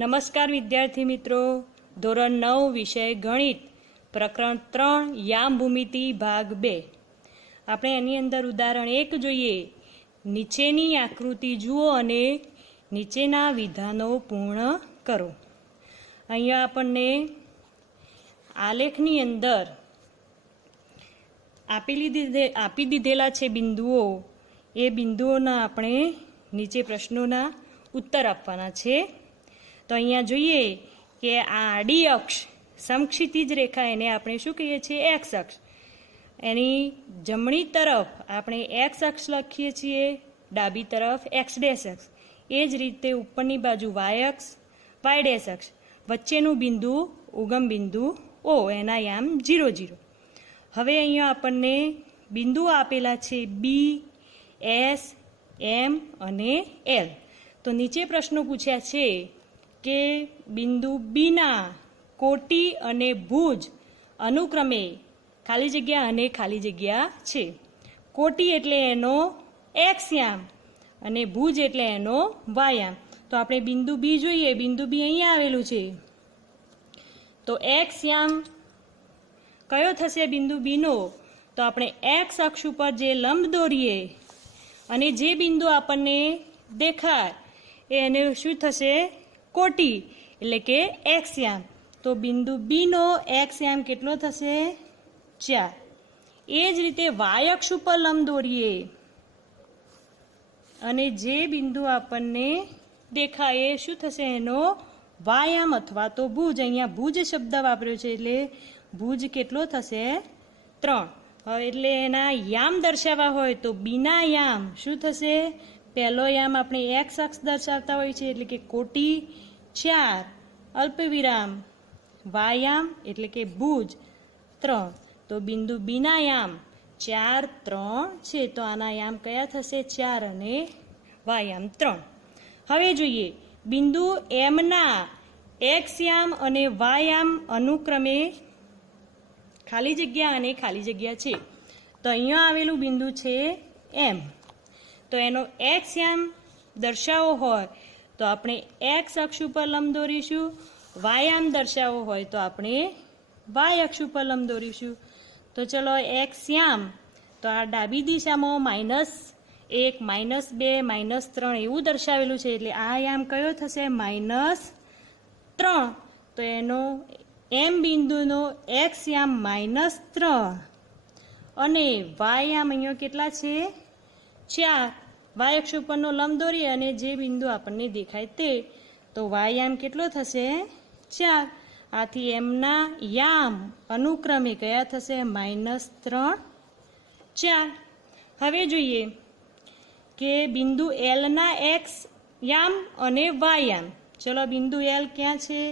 નમસ્કાર વિદ્યાર્થી મિત્રો, ધોરણ 9 વિષય ગણિત પ્રકરણ 3 યામ ભૂમિતિ ભાગ 2. આપણે એની અંદર ઉદાહરણ 1 જોઈએ. નીચેની આકૃતિ જુઓ અને નીચેના વિધાનો પૂર્ણ કરો. અહીંયા આપણને આલેખની અંદર આપી દીધેલા છે બિંદુઓ. એ બિંદુઓના આપણે નીચે પ્રશ્નોના ઉત્તર આપવાના છે. તો અહીંયા જોઈએ કે આ આડી અક્ષ સમક્ષિતિજ રેખા એને આપણે શું કહીએ છીએ? એક્સ અક્ષ. એની જમણી તરફ આપણે એક્સ અક્ષ લખીએ છીએ, ડાબી તરફ એક્સ ડેશ અક્ષ. એ જ રીતે ઉપરની બાજુ વાય અક્ષ, વાય ડેશ અક્ષ. વચ્ચેનું બિંદુ ઉગમ બિંદુ ઓ, એના યામ 0 0. હવે અહીંયા આપણને બિંદુઓ આપેલા છે બી, એસ, એમ અને એલ. તો નીચે પ્રશ્નો પૂછ્યા છે કે બિંદુ બીના કોટી અને ભુજ અનુક્રમે ખાલી જગ્યા અને ખાલી જગ્યા છે. કોટી એટલે એનો એક્સ યામ અને ભુજ એટલે એનો વાય યામ. તો આપણે બિંદુ બી જોઈએ. બિંદુ બી અહીંયા આવેલું છે. તો એક્સ યામ કયો થશે બિંદુ બીનો? તો આપણે એક્સ અક્ષ ઉપર જે લંબ દોરીએ અને જે બિંદુ આપણને દેખાય એને શું થશે? કોટી એટલે કે એક્સ યામ. તો બિંદુ બીનો એક્સ યામ કેટલો થશે? 4. એ જ રીતે વાય અક્ષ ઉપર લંબ દોરીએ અને જે બિંદુ આપણને દેખાય એ શું થશે? એનો વાયામ અથવા તો ભુજ. અહીંયા ભુજ શબ્દ વાપર્યો છે એટલે ભુજ કેટલો થશે? 3. હવે એટલે એના યામ દર્શાવવા હોય તો બીના યામ શું થશે? પહેલો યામ આપણે એક્સ અક્ષ દર્શાવતા હોય છે એટલે કે કોટી 4 અલ્પવિરામ વાયામ એટલે કે ભુજ 3. તો બિંદુ બીના યામ 4 3 છે. તો આના યામ કયા થશે? 4 અને વાયામ 3. હવે જોઈએ બિંદુ એમના એક્સ યામ અને વાયામ અનુક્રમે ખાલી જગ્યા અને ખાલી જગ્યા છે. તો અહીંયા આવેલું બિંદુ છે એમ. તો એનો એક્સ યામ દર્શાવવો હોય તો આપણે એક્સ અક્ષ ઉપર લંબ દોરીશું. વાયામ દર્શાવવો હોય તો આપણે વાય અક્ષ ઉપર લંબ દોરીશું. તો ચલો એક્સ યામ તો આ ડાબી દિશામાં -1 -2 -3 એવું દર્શાવેલું છે એટલે આ યામ કયો થશે? -3. તો એનો એમ બિંદુનો એક્સ યામ -3 અને વાય યામ અહીંયા કેટલા છે? 4. વાય અક્ષ ઉપરનો લંબ દોરીએ અને જે બિંદુ આપણને દેખાય તે. તો વાય યામ કેટલો થશે? 4. આથી એમના યામ અનુક્રમે કયા થશે? -3 4. હવે જોઈએ કે બિંદુ એલના એક્સ યામ અને વાય યામ. ચલો બિંદુ એલ ક્યાં છે?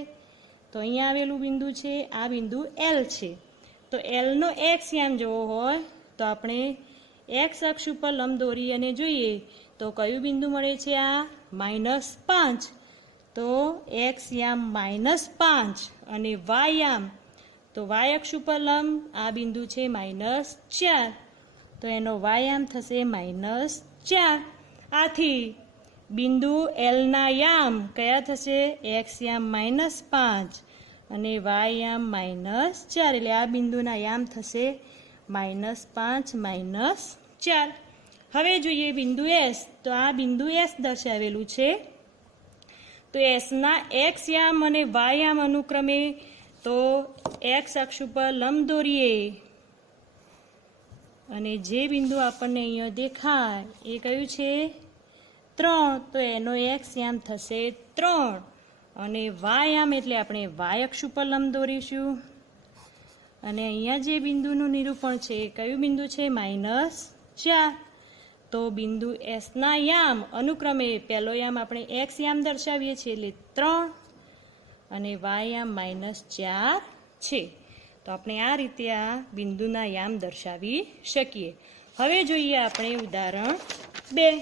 તો અહીંયા આવેલું બિંદુ છે. આ બિંદુ એલ છે. તો એલનો એક્સ યામ જોવો હોય તો આપણે એક્સ અક્ષ ઉપર લંબ દોરી અને જોઈએ તો કયું બિંદુ મળે છે? આ -5. તો એક્સ યામ -5 અને વાય યામ તો વાય અક્ષ ઉપર લંબ આ બિંદુ છે -4. તો એનો વાય યામ થશે -4. આથી બિંદુ એલના યામ કયા થશે? એક્સ યામ -5 અને વાય યામ -4. એટલે આ બિંદુના યામ થશે -5 -4. હવે જોઈએ બિંદુ એસ. તો આ બિંદુ એસ દર્શાવેલું છે. તો એસના એક્સ યામ અને વાય યામ અનુક્રમે તો એક્સ અક્ષ ઉપર લંબ દોરીએ અને જે બિંદુ આપણને અહીંયા દેખાય એ કયું છે? 3. તો એનો એક્સ યામ થશે 3 અને વાય યામ એટલે આપણે વાય અક્ષ ઉપર લંબ દોરીશું અને અહીંયા જે બિંદુનું નિરૂપણ છે કયું બિંદુ છે? -4. તો બિંદુ એસના યામ અનુક્રમે પહેલો યામ આપણે એક્સ યામ દર્શાવીએ છીએ એટલે 3 અને વાય યામ -4 છે. તો આપણે આ રીતે આ બિંદુના યામ દર્શાવી શકીએ. હવે જોઈએ આપણે ઉદાહરણ 2.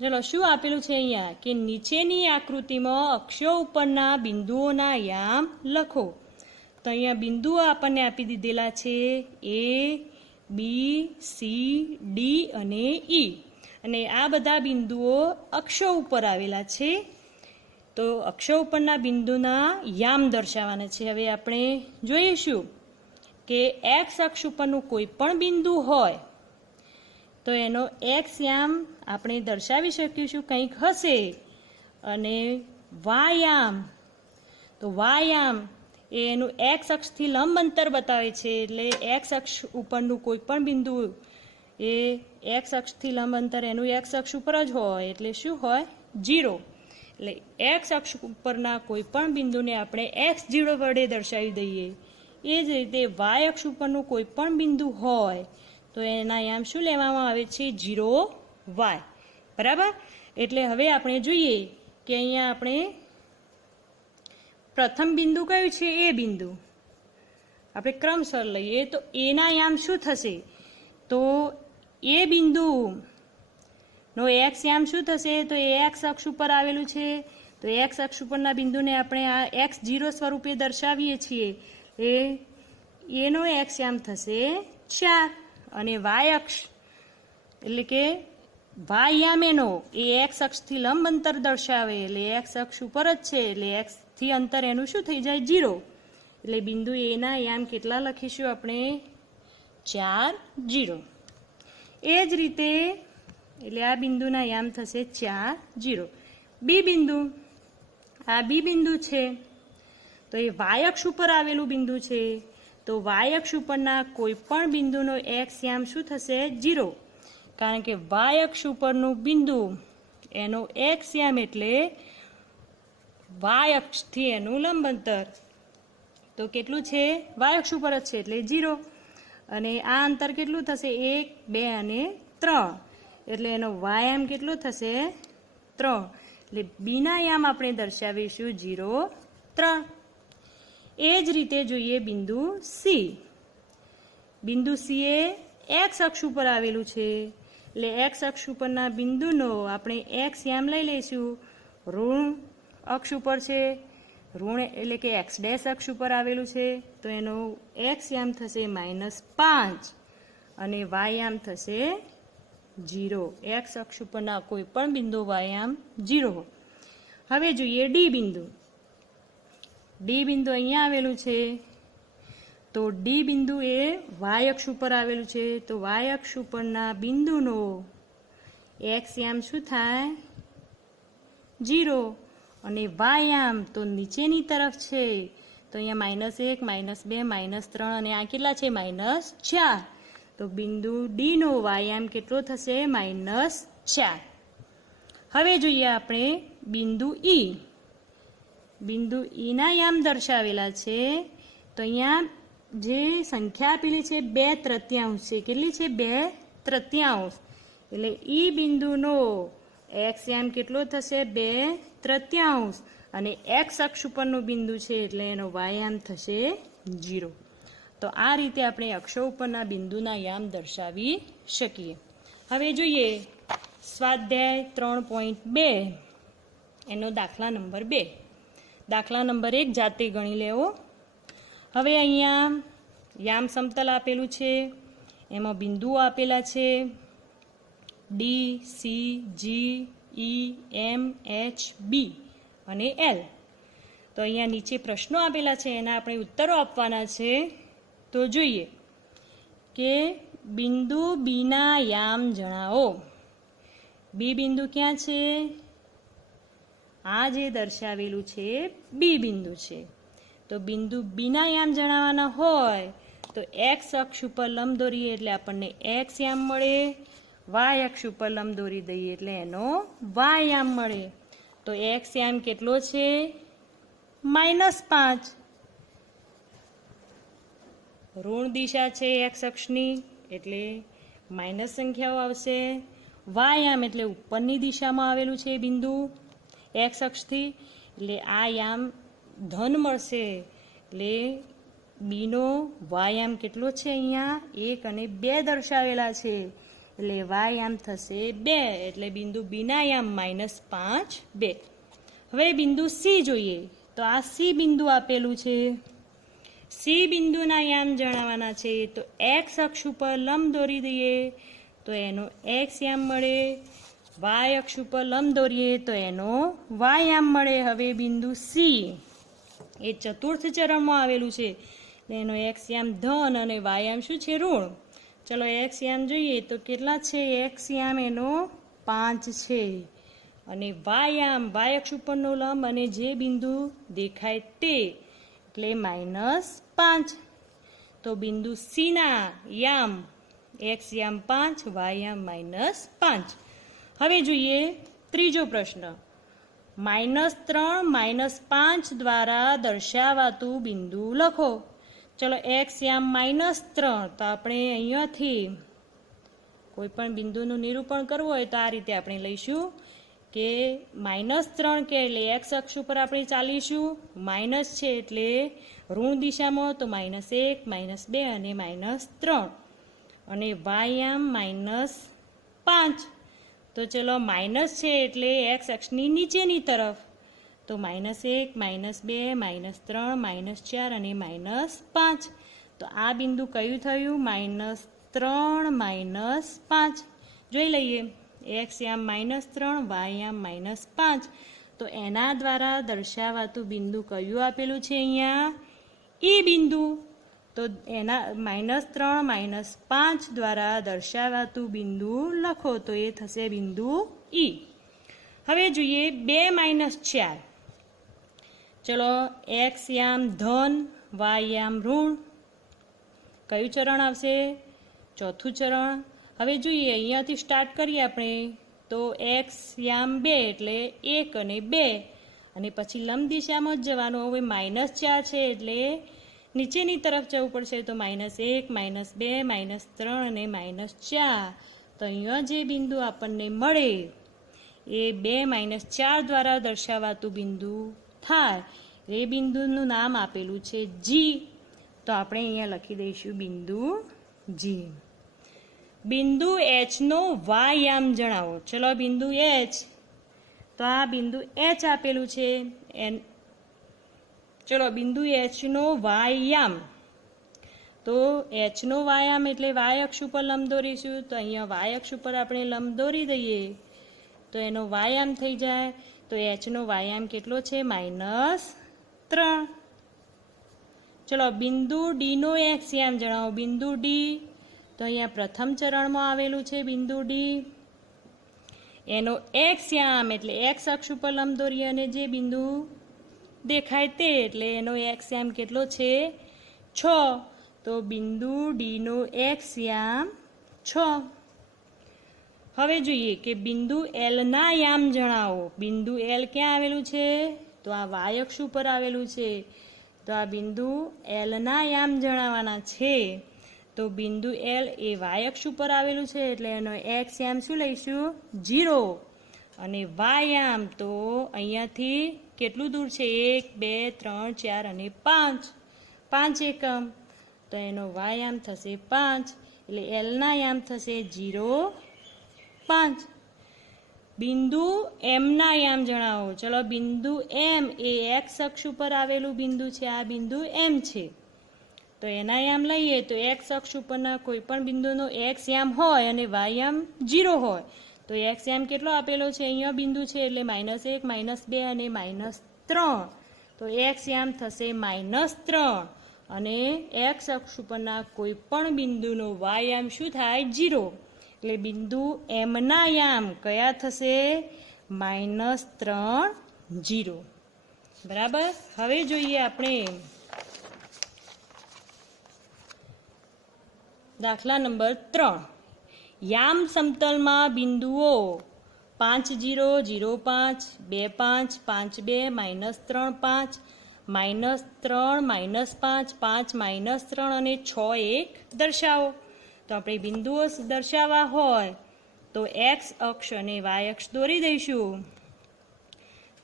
ચલો શું આપેલું છે અહીંયા કે નીચેની આકૃતિમાં અક્ષો ઉપરના બિંદુઓના યામ લખો. તો અહીંયા બિંદુઓ આપણને આપી દીધેલા છે A, B, C, D અને E. અને આ બધા બિંદુઓ અક્ષો ઉપર આવેલા છે. તો અક્ષો ઉપરના બિંદુના યામ દર્શાવવાના છે. હવે આપણે જોઈશું કે એક્સ અક્ષ ઉપરનું કોઈ પણ બિંદુ હોય તો એનો એક્સ યામ આપણે દર્શાવી શકીશું કંઈક હશે, અને વાયામ તો વાયામ એ એનું એક્સ અક્ષથી લંબ અંતર બતાવે છે. એટલે એક્સ અક્ષ ઉપરનું કોઈ પણ બિંદુ એ એક્સ અક્ષથી લંબ અંતર એનું એક્સ અક્ષ ઉપર જ હોય એટલે શું હોય? 0. એટલે એક્સ અક્ષ ઉપરના કોઈ પણ બિંદુને આપણે x0 વડે દર્શાવી દઈએ. એ જ રીતે વાય અક્ષ ઉપરનું કોઈ પણ બિંદુ હોય તો એના યામ શું લેવામાં આવે છે? 0y. બરાબર. એટલે હવે આપણે જોઈએ કે અહીંયા આપણે પ્રથમ બિંદુ કયું છે? એ બિંદુ આપણે ક્રમસર લઈએ તો એના યામ શું થશે? તો એ બિંદુનો એક્સ યામ શું થશે? તો એ એક્સ અક્ષ ઉપર આવેલું છે. તો એક્સ અક્ષ ઉપરના બિંદુને આપણે આ x0 સ્વરૂપે દર્શાવીએ છીએ. એનો એક્સ યામ થશે 4. અને વાય અક્ષ એટલે કે વાય યામ એનો એ એક્સ અક્ષથી લંબ અંતર દર્શાવે એટલે એક્સ અક્ષ ઉપર જ છે એટલે એક્સથી અંતર એનું શું થઈ જાય? 0. એટલે બિંદુ એના યામ કેટલા લખીશું આપણે? 4 0. એ જ રીતે એટલે આ બિંદુના યામ થશે 4 0. બી બિંદુ, આ બી બિંદુ છે તો એ વાય અક્ષ ઉપર આવેલું બિંદુ છે. તો વાય અક્ષ ઉપરના કોઈ પણ બિંદુનો એક્સ યામ શું થશે? 0. કારણ કે વાય અક્ષ ઉપરનું બિંદુ એનો એક્સ યામ એટલે વાય અક્ષથી એનું લંબ અંતર તો કેટલું છે? વાય અક્ષ ઉપર જ છે એટલે 0. અને આ અંતર કેટલું થશે? 1 2 અને 3 એટલે એનો વાય યામ કેટલો થશે? 3. એટલે બીના યામ આપણે દર્શાવીશું 0 3. એ જ રીતે જોઈએ બિંદુ સી. બિંદુ સી એ એક્સ અક્ષ ઉપર આવેલું છે એટલે એક્સ અક્ષ ઉપરના બિંદુનો આપણે એક્સ યામ લઈ લઈશું. ઋણ અક્ષ ઉપર છે, ઋણ એટલે કે એક્સ ડેશ અક્ષ ઉપર આવેલું છે તો એનો એક્સ યામ થશે -5 અને વાય યામ થશે 0. એક્સ અક્ષ ઉપરના કોઈ પણ બિંદુ વાય યામ 0. હવે જોઈએ ડી બિંદુ. ડી બિંદુ અહીંયા આવેલું છે તો ડી બિંદુ એ વાય અક્ષ ઉપર આવેલું છે તો વાય અક્ષ ઉપરના બિંદુનો એક્સ યામ શું થાય? 0. અને વાય યામ તો નીચેની તરફ છે તો અહીંયા -1 -2 -3 અને આ કેટલા છે? -4. તો બિંદુ ડી નો વાય યામ કેટલો થશે? -4. હવે જોઈએ આપણે બિંદુ ઈ. બિંદુ ઈના યામ દર્શાવેલા છે તો અહીંયા જે સંખ્યા આપેલી છે 2/3 છે. કેટલી છે? 2/3. એટલે ઈ બિંદુનો એક્સ યામ કેટલો થશે? 2/3 અને એક્સ અક્ષ ઉપરનું બિંદુ છે એટલે એનો વાય યામ થશે 0. તો આ રીતે આપણે અક્ષો ઉપરના બિંદુના યામ દર્શાવી શકીએ. હવે જોઈએ સ્વાધ્યાય 3.2 એનો દાખલા નંબર 2. દાખલા નંબર 1 જાતે ગણી લેવો. હવે અહીંયા યામ સમતલ આપેલું છે, એમાં બિંદુઓ આપેલા છે ડી, સી, જી, ઈ, એમ, એચ, બી અને એલ. તો અહીંયા નીચે પ્રશ્નો આપેલા છે એના આપણે ઉત્તરો આપવાના છે. તો જોઈએ કે બિંદુ બીના યામ જણાવો. બી બિંદુ ક્યાં છે? આ જે દર્શાવેલું છે બી બિંદુ છે. તો બિંદુ બીના યામ જણાવવાના હોય તો એક્સ અક્ષ ઉપર લંબ દોરીએ એટલે આપણને એક્સ યામ મળે. વાય અક્ષ ઉપર લંબ દોરી દઈએ એટલે એનો વાય યામ મળે. તો એક્સ યામ કેટલો છે? -5. ઋણ દિશા છે એક્સ અક્ષની એટલે માઇનસ સંખ્યાઓ આવશે. વાય યામ એટલે ઉપરની દિશામાં આવેલું છે બિંદુ એક્સ અક્ષથી એટલે આ યામ ધન મળશે. એટલે બીનો વાય યામ કેટલો છે? અહીંયા 1 અને 2 દર્શાવેલા છે એટલે વાય યામ થશે 2. એટલે બિંદુ બીના યામ -5 2. હવે બિંદુ સી જોઈએ તો આ સી બિંદુ આપેલું છે. સી બિંદુના યામ જણાવવાના છે તો એક્સ અક્ષ ઉપર લંબ દોરી દઈએ તો એનો એક્સ યામ મળે વાય અક્ષ ઉપર લંબ દોરીએ તો એનો વાયામ મળે. હવે બિંદુ સી એ ચતુર્થ ચરણમાં આવેલું છે, એનો એક્સ યામ ધન અને વાયામ શું છે? ઋણ. ચલો એક્સ યામ જોઈએ તો કેટલા છે? એક્સ યામ એનો 5 છે અને વાયામ વાય અક્ષ ઉપરનો લંબ અને જે બિંદુ દેખાય તે એટલે -5. તો બિંદુ સીના યામ એક્સ યામ 5, વાયામ -5. હવે જોઈએ ત્રીજો પ્રશ્ન. -3 -5 દ્વારા દર્શાવાતું બિંદુ લખો. ચલો એક્સ યામ -3, તો આપણે અહીંયાથી કોઈ પણ બિંદુનું નિરૂપણ કરવું હોય તો આ રીતે આપણે લઈશું કે -3 કે એટલે એક્સ અક્ષ ઉપર આપણે ચાલીશું, માઇનસ છે એટલે ઋણ દિશામાં, તો -1 -2 અને -3 અને વાયામ -5. તો ચલો માઇનસ છે એટલે એક્સ અક્ષની નીચેની તરફ, તો -1 -2 -3 -4 અને -5. તો આ બિંદુ કયું થયું? -3 -5. જોઈ લઈએ એક્સ યામ -3, વાયામ -5. તો એના દ્વારા દર્શાવાતું બિંદુ કયું આપેલું છે અહીંયા? ઈ બિંદુ. તો એના -3 -5 દ્વારા દર્શાવાતું બિંદુ લખો, તો એ થશે બિંદુ ઈ. હવે જોઈએ 2 - 4. ચલો એક્સ યામ ધન, વાય યામ ઋણ. કયું ચરણ આવશે? ચોથું ચરણ. હવે જોઈએ અહીંયાથી સ્ટાર્ટ કરીએ આપણે તો એક્સ યામ 2 એટલે 1 અને 2 અને પછી લંબ દિશામાં જ જવાનું. હવે -4 છે એટલે નીચેની તરફ જવું પડશે, તો -1 -2 -3 અને -4. તો અહીંયા જે બિંદુ આપણને મળે એ 2 - 4 દ્વારા દર્શાવાતું બિંદુ થાય. એ બિંદુનું નામ આપેલું છે જી. તો આપણે અહીંયા લખી દઈશું બિંદુ જી. બિંદુ એચનો વાયામ જણાવો. ચલો બિંદુ એચ, તો આ બિંદુ એચ આપેલું છે. ચલો બિંદુ એચનો વાયામ, તો એચનો વાયામ એટલે વાય અક્ષ ઉપર લંબ દોરીશું. તો અહીંયા વાય અક્ષ ઉપર આપણે લંબ દોરી દઈએ તો એનો વાયામ થઈ જાય. તો એચનો વાયામ કેટલો છે? -3. ચલો બિંદુ ડીનો એક્સ યામ જણાવો. બિંદુ ડી, તો અહીંયા પ્રથમ ચરણમાં આવેલું છે બિંદુ ડી. એનો એક્સ યામ એટલે એક્સ અક્ષ ઉપર લંબ દોરીએ અને જે બિંદુ દેખાય તે એટલે એનો એક્સ યામ કેટલો છે? 6. તો બિંદુ ડીનો એક્સ યામ 6. હવે જોઈએ કે બિંદુ એલના યામ જણાવો. બિંદુ એલ ક્યાં આવેલું છે? તો આ વાય અક્ષ ઉપર આવેલું છે. તો આ બિંદુ એલના યામ જણાવવાના છે. તો બિંદુ એલ એ વાય અક્ષ ઉપર આવેલું છે એટલે એનો એક્સ યામ શું લઈશું? 0 અને વાયામ તો અહીંયાથી કેટલું દૂર છે? 1 2 3 4 અને 5 એકમ. તો એનો વાયામ થશે 5 એટલે એલના યામ થશે 0 5. બિંદુ એમના યામ જણાવો. ચલો બિંદુ એમ એ એક્સ અક્ષ ઉપર આવેલું બિંદુ છે. આ બિંદુ એમ છે તો એના યામ લઈએ તો એક્સ અક્ષ ઉપરના કોઈ પણ બિંદુનો એક્સ યામ હોય અને વાયામ 0 હોય તો એક્સ યામ કેટલો આપેલો છે? અહીંયા બિંદુ છે એટલે -1 -2 અને -3. તો એક્સ યામ થશે -3 અને એક્સ અક્ષ ઉપરના કોઈ પણ બિંદુનો વાયામ શું થાય? 0. એટલે બિંદુ એમના યામ કયા થશે? -3 0. બરાબર. હવે જોઈએ આપણે દાખલા નંબર 3. યામ સમતલમાં બિંદુઓ 5 0 0 5 2 5 5 2 -3 5 -3 -5 5 -3 અને 6 1 દર્શાવો. તો આપણે બિંદુઓ દર્શાવવા હોય તો એક્સ અક્ષ અને વાય અક્ષ દોરી દઈશું.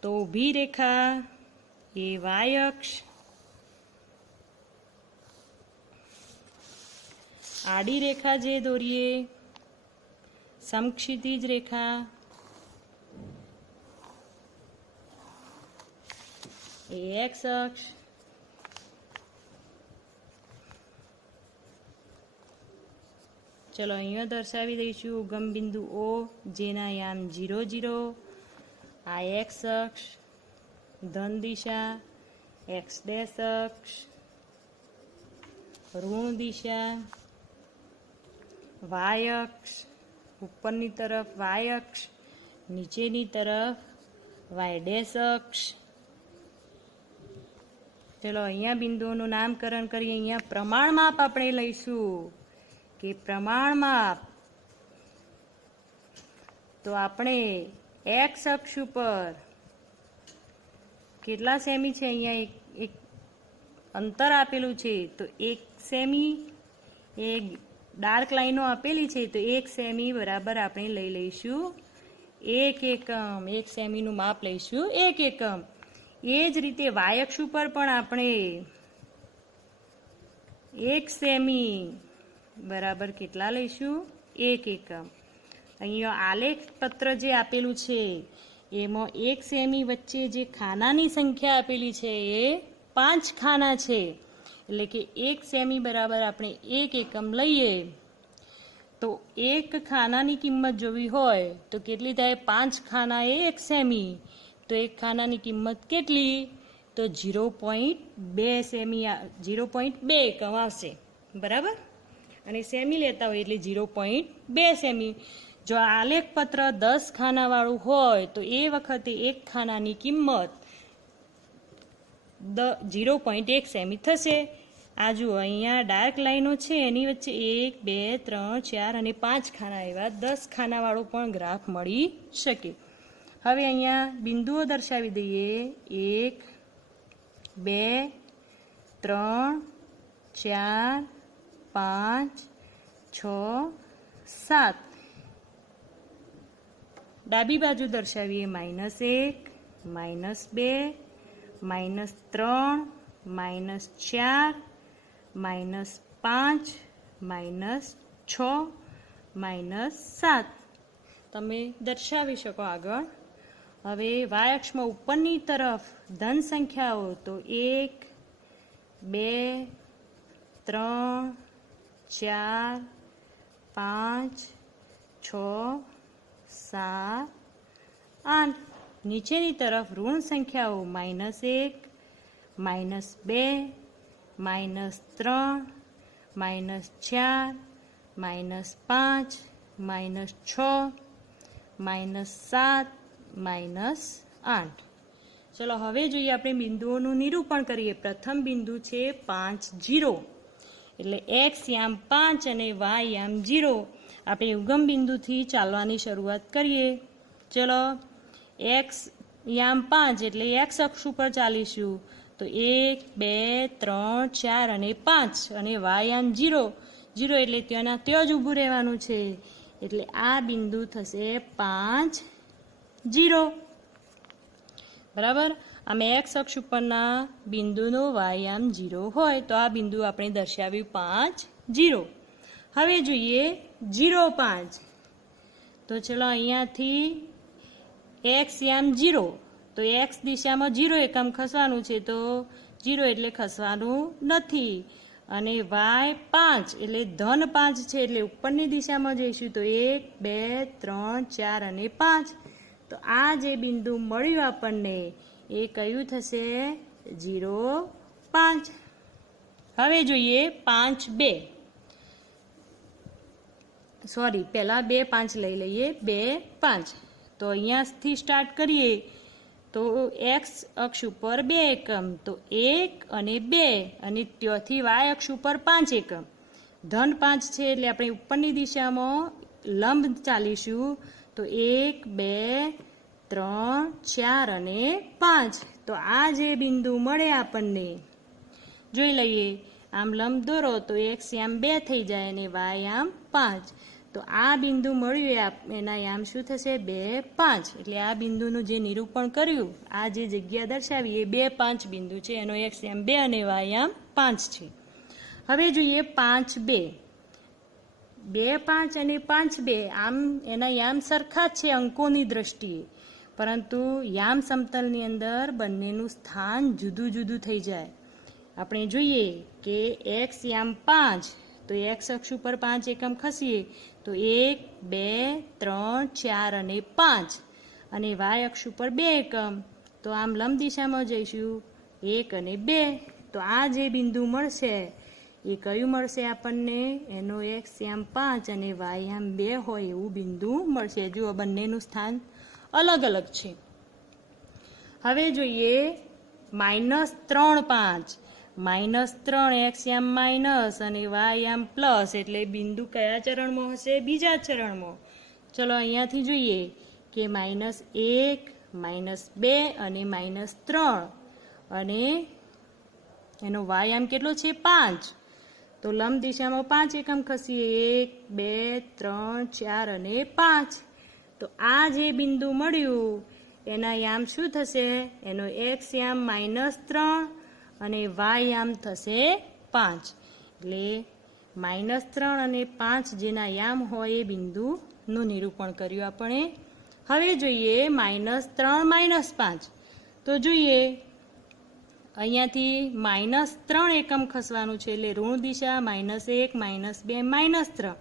તો ઊભી રેખા એ વાય અક્ષ, આડી રેખા જે દોરીએ સમક્ષિતિજ રેખા એ એક્સ અક્ષ, ચલો અહીંયા દર્શાવી દઈશું ઉગમ બિંદુ ઓ, જેના યામ 0 0, આ એક્સ અક્ષ, ધન દિશા, એક્સ ડેશ અક્ષ, ઋણ દિશા, વાય અક્ષ, ઉપરની તરફ વાય અક્ષ, નીચેની તરફ વાય ડેશ અક્ષ. ચલો અહીંયા બિંદુઓનું નામકરણ કરીએ. અહીંયા પ્રમાણ માપ આપણે લઈશું કે પ્રમાણ માપ, તો આપણે એક્સ અક્ષ ઉપર કેટલા સેમી છે, અહીંયા એક અંતર આપેલું છે, તો 1 સેમી, એ ડાર્ક લાઈનો આપેલી છે, તો 1 સેમી બરાબર આપણે લઈ લઈશું 1 એકમ. 1 સેમીનું માપ લઈશું 1 એકમ. એ જ રીતે વાય અક્ષ ઉપર પણ આપણે 1 સેમી બરાબર કેટલા લઈશું 1 એકમ. અહીંયા આલેખ પત્ર જે આપેલું છે એમાં 1 સેમી વચ્ચે જે ખાનાની સંખ્યા આપેલી છે એ 5 ખાના છે, એટલે કે 1 સેમી બરાબર આપણે 1 એકમ લઈએ તો 1 ખાનાની કિંમત જોવી હોય તો કેટલી થાય? 5 ખાના એ 1 સેમી, તો 1 ખાનાની કિંમત કેટલી? તો 0.2 સેમી, 0.2 એકમ આવશે, બરાબર. અને સેમી લેતા હોય એટલે 0.2 સેમી. જો આલેખ પત્ર 10 ખાનાવાળું હોય તો એ વખતે 1 ખાનાની કિંમત 0.1 સેમી થશે. આ જુઓ અહીંયા ડાર્ક લાઈનો છે, એની વચ્ચે 1 2 3 4 અને 5 ખાના, એવા 10 ખાનાવાળો પણ ગ્રાફ મળી શકે. હવે અહીંયા બિંદુઓ દર્શાવી દઈએ. 1 2 3 4 5 6 7. ડાબી બાજુ દર્શાવીએ -1 -2 -3 -4 -5 -6 -7 તમે દર્શાવી શકો આગળ. હવે વાય અક્ષમાં ઉપરની તરફ ધન સંખ્યાઓ, તો 1 2 3 4 5 6 7 8. નીચેની તરફ ઋણ સંખ્યાઓ -1 -2 -3 -4 -5 -6 -7 -8. ચલો હવે જોઈએ આપણે બિંદુઓનું નિરૂપણ કરીએ. પ્રથમ બિંદુ છે 5 0, એટલે એક્સ યામ 5 અને વાય યામ 0. આપણે ઉગમ બિંદુથી ચાલવાની શરૂઆત કરીએ. ચલો એક્સ યામ 5 એટલે એક્સ અક્ષ ઉપર ચાલીશું, તો 1 2 3 4 અને 5, અને વાય યામ 0 0 એટલે ત્યાં જ ઊભું રહેવાનું છે, એટલે આ બિંદુ થશે 5 0, બરાબર. આમાં એક્સ અક્ષ ઉપરના બિંદુનો વાય યામ 0 હોય તો આ બિંદુ આપણે દર્શાવ્યું 5 0. હવે જોઈએ 0 5, તો ચલો અહીંયાથી એક્સ યામ 0, તો એક્સ દિશામાં 0 એકમ ખસવાનું છે, તો 0 એટલે ખસવાનું નથી. અને વાય 5 એટલે ધન 5 છે, એટલે ઉપરની દિશામાં જઈશું, તો 1 2 3 4 અને 5. તો આ જે બિંદુ મળ્યું આપણને એ કયું થશે? 0 5. હવે જોઈએ 5 2, સોરી પહેલાં 2 5 લઈ લઈએ. 2 5, તો અહીંયાથી સ્ટાર્ટ કરીએ તો એક્સ અક્ષ ઉપર 2 એકમ, તો 1 અને 2, અને ત્યાંથી વાય અક્ષ ઉપર 5 એકમ. ધન 5 છે એટલે આપણે ઉપરની દિશામાં લંબ ચાલીશું, તો 1 2 3 4 અને 5. તો આ જે બિંદુ મળે આપણને, જોઈ લઈએ. આમ લંબ દોરો તો એક્સ યામ 2 થઈ જાય અને વાય યામ 5. તો આ બિંદુ મળ્યું એના યામ શું થશે? 2 5. એટલે આ બિંદુનું જે નિરૂપણ કર્યું, આ જે જગ્યા દર્શાવી એ 2 5 બિંદુ છે, એનો એક્સ યામ 2 અને વાય યામ 5 છે. હવે જોઈએ 5 2, 2 5 અને 5 2, આમ એના યામ સરખા જ છે અંકોની દ્રષ્ટિએ, પરંતુ યામ સમતલની અંદર બંનેનું સ્થાન જુદું જુદું થઈ જાય. આપણે જોઈએ કે એક્સ યામ 5, તો એક્સ અક્ષ ઉપર 5 એકમ ખસીએ તો 1 2 3 4 અને 5, અને વાય અક્ષ ઉપર 2 એકમ, તો આમ લંબ દિશામાં જઈશું 1 અને 2. તો આ જે બિંદુ મળશે એ કયું મળશે આપણને? એનો એક્સ આમ 5 અને વાય આમ 2 હોય એવું બિંદુ મળશે. જુઓ બંનેનું સ્થાન અલગ અલગ છે. હવે જોઈએ -3 5, -3 એક્સ આમ માઇનસ અને વાય આમ પ્લસ, એટલે બિંદુ કયા ચરણમાં હશે? બીજા ચરણમાં. ચલો અહીંયાથી જોઈએ કે -1 -2 અને -3, અને એનો વાય આમ કેટલો છે? 5. તો લંબ દિશામાં 5 એકમ ખસીએ 1 2 3 4 અને 5. તો આ જે બિંદુ મળ્યું એના યામ શું થશે? એનો એક્સ યામ -3 અને વાય યામ થશે 5. એટલે -3 અને 5 જેના યામ હોય એ બિંદુનું નિરૂપણ કર્યું આપણે. હવે જોઈએ -3 -5. તો જોઈએ અહીંયાથી -3 એકમ ખસવાનું છે, એટલે ઋણ દિશા -1 -2 -3,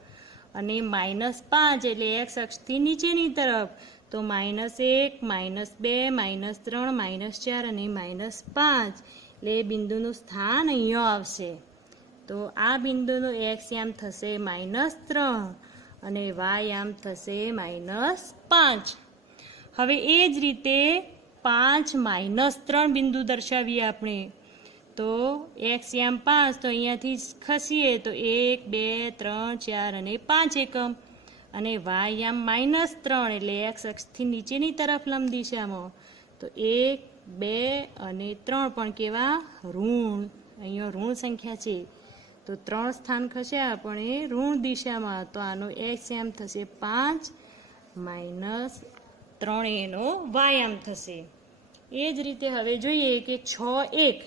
અને -5 એટલે એક્સ અક્ષથી નીચેની તરફ, તો -1 -2 -3 -4 અને -5, એટલે એ બિંદુનું સ્થાન અહીંયા આવશે. તો આ બિંદુનું એક્સ યામ થશે -3 અને વાય યામ થશે -5. હવે એ જ રીતે 5 -3 બિંદુ દર્શાવીએ આપણે. તો એક્સ યામ 5, તો અહીંયાથી ખસીએ તો 1 2 3 4 અને 5 એકમ, અને વાય યામ -3 એટલે એક્સ અક્ષથી નીચેની તરફ લંબ દિશામાં, તો 1 2 અને 3 પણ કેવા? ઋણ. અહીંયા ઋણ સંખ્યા છે, તો 3 સ્થાન ખસ્યા આપણે ઋણ દિશામાં, તો આનો એક્સ યામ થશે 5 -3 એનો વાયામ થશે. એ જ રીતે હવે જોઈએ કે 6 1.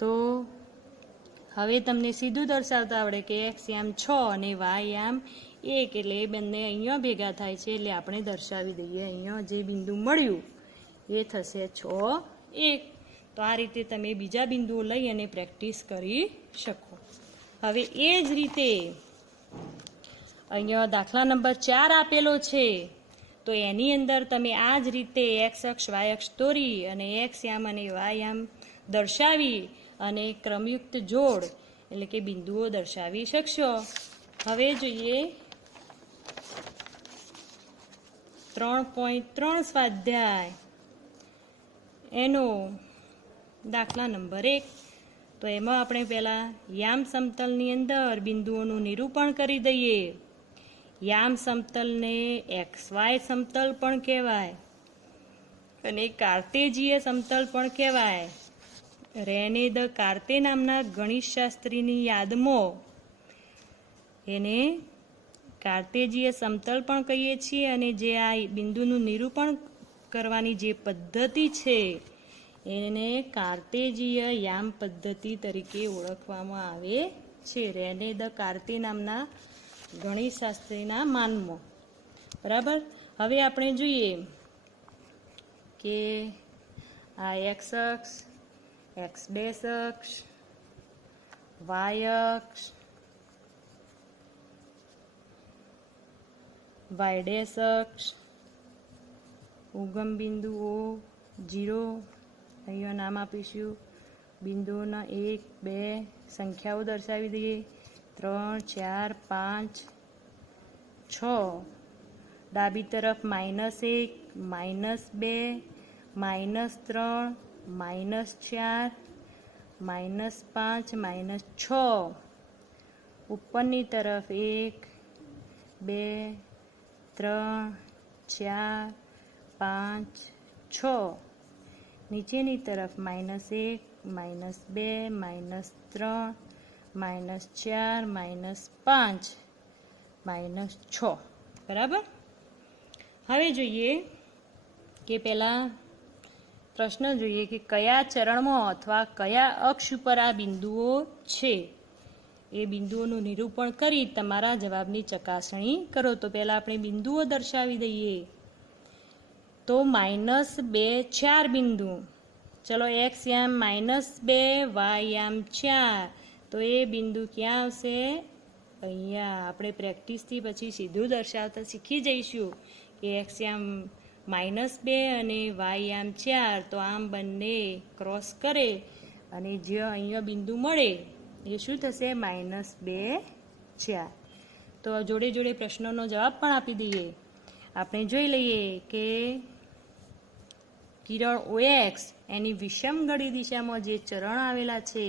તો હવે તમને સીધું દર્શાવતા આવડે કે એક્સ યામ 6 અને વાય યામ 1, એટલે એ બંને અહીંયા ભેગા થાય છે, એટલે આપણે દર્શાવી દઈએ. અહીંયા જે બિંદુ મળ્યું એ થશે 6 1. તો આ રીતે તમે બીજા બિંદુઓ લઈ અને પ્રેક્ટિસ કરી શકો. હવે એ જ રીતે અહીંયા દાખલા નંબર 4 આપેલો છે, તો એની અંદર તમે આ જ રીતે એક્સ અક્ષ વાય અક્ષ દોરી અને એક્સ યામ અને વાય યામ દર્શાવી અને ક્રમયુક્ત જોડ એટલે કે બિંદુઓ દર્શાવી શકશો. હવે જોઈએ 3.3 સ્વાધ્યાય એનો દાખલા નંબર 1. તો એમાં આપણે પહેલાં યામ સમતલની અંદર બિંદુઓનું નિરૂપણ કરી દઈએ. યામ સમતલને XY સમતલ પણ કહેવાય અને કાર્તેજીય સમતલ પણ કહેવાય. રેને દ કાર્તે નામના ગણિતશાસ્ત્રીની યાદમાં એને કાર્તેજીય સમતલ પણ કહીએ છીએ, અને જે આ બિંદુનું નિરૂપણ કરવાની જે પદ્ધતિ છે એને કાર્તેજીય યામ પદ્ધતિ તરીકે ઓળખવામાં આવે છે. રેને દ કાર્તે નામના ગણિતશાસ્ત્રીના માનમાં. બરાબર. હવે આપણે જોઈએ કે આ એક્સ અક્ષ, એક્સ ડેશ અક્ષ, વાય અક્ષ, વાય ડેશ અક્ષ, ઉગમ બિંદુઓ 0, અહીંયા નામ આપીશું. બિંદુઓના 1 2 સંખ્યાઓ દર્શાવી દઈએ. 3 4 5 6. ડાબી તરફ -1 -2 -3 -4 -5 -6. ઉપરની તરફ 1 2 3 4 5 6. નીચેની તરફ -1 -2 -3 -4 -5 -6. બરાબર. હવે જોઈએ કે પહેલાં પ્રશ્ન જોઈએ કે કયા ચરણમાં અથવા કયા અક્ષ ઉપર આ બિંદુઓ છે. એ બિંદુઓનું નિરૂપણ કરી તમારા જવાબની ચકાસણી કરો. તો પહેલાં આપણે બિંદુઓ દર્શાવી દઈએ. તો -2 4 બિંદુ. ચલો એક્સ યામ -2 વાય યામ 4, તો એ બિંદુ ક્યાં આવશે? અહીંયા. આપણે પ્રેક્ટિસથી પછી સીધું દર્શાવતા શીખી જઈશું કે એક્સ આમ -2 અને વાય આમ 4, તો આમ બંને ક્રોસ કરે અને જે અહીંયા બિંદુ મળે એ શું થશે? -2 4. તો જોડે જોડે પ્રશ્નનો જવાબ પણ આપી દઈએ. આપણે જોઈ લઈએ કે કિરણ OX એની વિષમ ઘડી દિશામાં જે ચરણ આવેલા છે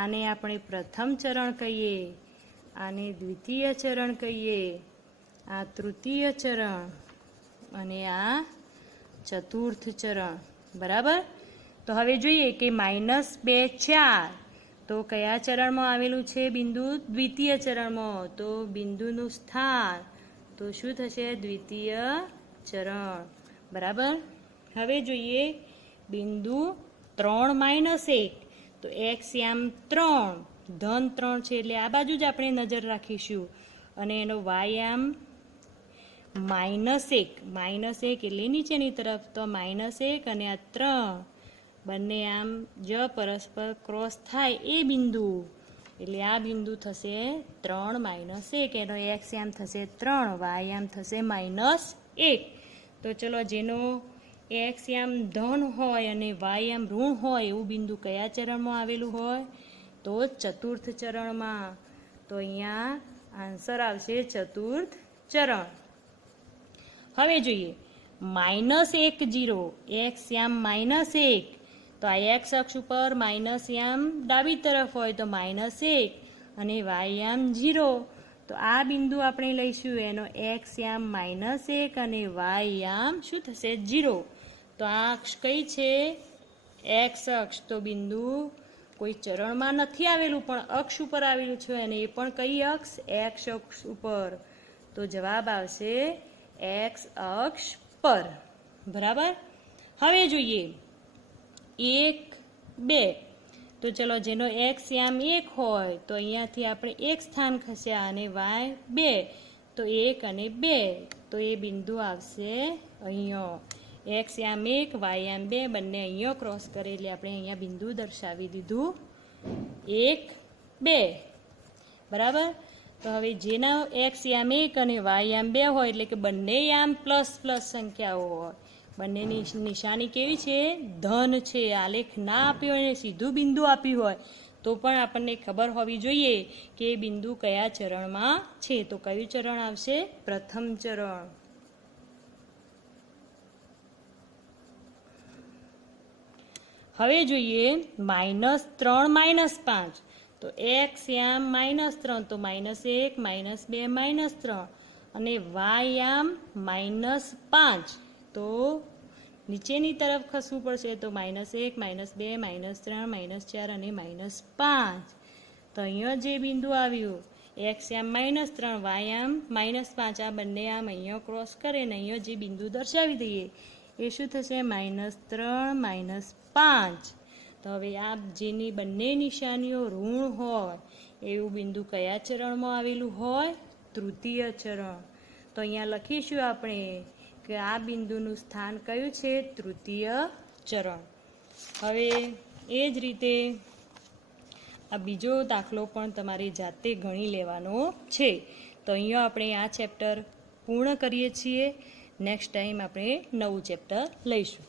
આને આપણે પ્રથમ ચરણ કહીએ, આને દ્વિતીય ચરણ કહીએ, આ તૃતીય ચરણ અને આ ચતુર્થ ચરણ. બરાબર. તો હવે જોઈએ કે -2 4 તો કયા ચરણમાં આવેલું છે બિંદુ? દ્વિતીય ચરણમાં. તો બિંદુનું સ્થાન તો શું થશે? દ્વિતીય ચરણ. બરાબર. હવે જોઈએ બિંદુ 3 -1 તો એક્સ આમ 3 ધન 3 છે એટલે આ બાજુ જ આપણે નજર રાખીશું અને એનો વાય આમ -1 એટલે નીચેની તરફ. તો -1 અને આ 3 બંને આમ પરસ્પર ક્રોસ થાય એ બિંદુ એટલે આ બિંદુ થશે 3 -1. એનો એક્સ આમ થશે 3, વાય આમ થશે -1. તો ચલો જેનો એક્સ આમ ધન હોય અને વાય આમ ઋણ હોય એવું બિંદુ કયા ચરણમાં આવેલું હોય? તો ચતુર્થ ચરણમાં. તો અહીંયા આન્સર આવશે ચતુર્થ ચરણ. હવે જોઈએ -10 એક્સ આમ -1 તો આ એક્સ અક્ષ ઉપર માઇનસ આમ ડાબી તરફ હોય તો -1 અને વાય આમ 0. તો આ બિંદુ આપણે લઈશું એનો એક્સ આમ -1 અને વાય આમ શું થશે? 0. તો આ અક્ષ કઈ છે? એક્સ અક્ષ. તો બિંદુ કોઈ ચરણમાં નથી આવેલું પણ અક્ષ ઉપર આવેલું છે અને એ પણ કઈ અક્ષ? એક્સ અક્ષ ઉપર. તો જવાબ આવશે એક્સ અક્ષ પર. બરાબર. હવે જોઈએ 1 2 તો ચલો જેનો એક્સ આમ 1 હોય તો અહીંયાથી આપણે 1 સ્થાન ખસ્યા અને વાય 2 તો 1 અને 2 તો એ બિંદુ આવશે અહીંયા. એક્સ આમ 1 વાય આમ 2 બંને અહીંયા ક્રોસ કરે એટલે આપણે અહીંયા બિંદુ દર્શાવી દીધું 1 2. બરાબર. તો હવે જેના એક્સ આમ 1 અને વાય આમ 2 હોય એટલે કે બંને આમ પ્લસ સંખ્યાઓ હોય. બંનેની નિશાની કેવી છે? ધન છે. આલેખ ના આપ્યો અને સીધું બિંદુ આપ્યું હોય તો પણ આપણને ખબર હોવી જોઈએ કે એ બિંદુ કયા ચરણમાં છે. તો કયું ચરણ આવશે? પ્રથમ ચરણ. હવે જોઈએ -3 -5 તો એક્સ આમ -3 તો -1 -2 -3 અને વાય આમ -5 તો નીચેની તરફ ખસવું પડશે તો -1 -2 -3 -4 અને -5. તો અહીંયા જે બિંદુ આવ્યું એક્સ આમ -3 વાય આમ -5 આ બંને આમ અહીંયા ક્રોસ કરે ને અહીંયા જે બિંદુ દર્શાવી દઈએ એ શું થશે? -3 -5. તો હવે આ જેની બંને નિશાનીઓ ઋણ હોય એવું બિંદુ કયા ચરણમાં આવેલું હોય? તૃતીય ચરણ. તો અહીંયા લખીશું આપણે કે આ બિંદુનું સ્થાન કયું છે? તૃતીય ચરણ. હવે એ જ રીતે આ બીજો દાખલો પણ તમારે જાતે ગણી લેવાનો છે. તો અહીંયા આપણે આ ચેપ્ટર પૂર્ણ કરીએ છીએ. નેક્સ્ટ ટાઈમ આપણે નવું ચેપ્ટર લઈશું.